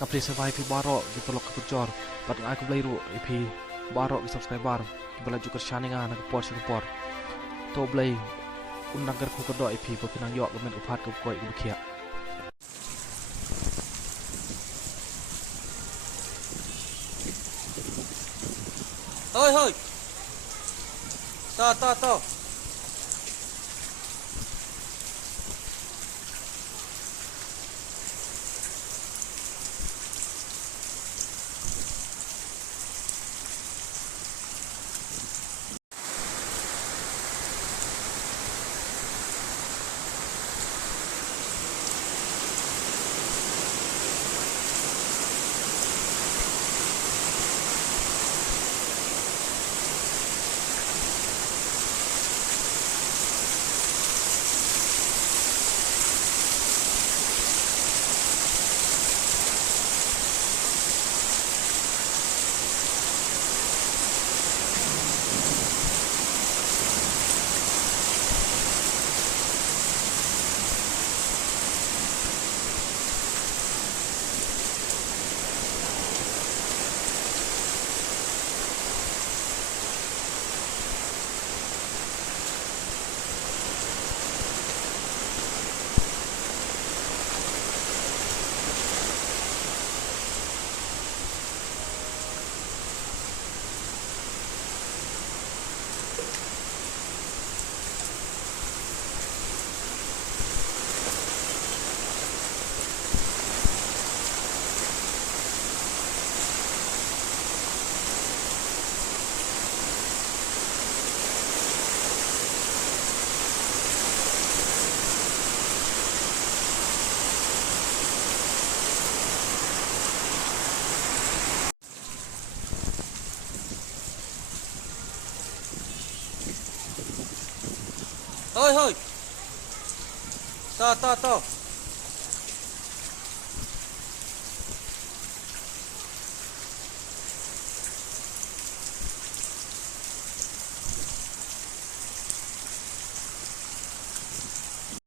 Kapri survive pi barok di pelok ke kujor. Pat aku beli ru pi barok di subscriber. Kita laju ke shaningan nak por support. To beli undang ker ku kedok pi pinang yok kemen upat ke koi ke kia. Hoi hoi. To. Hoi hoi. To.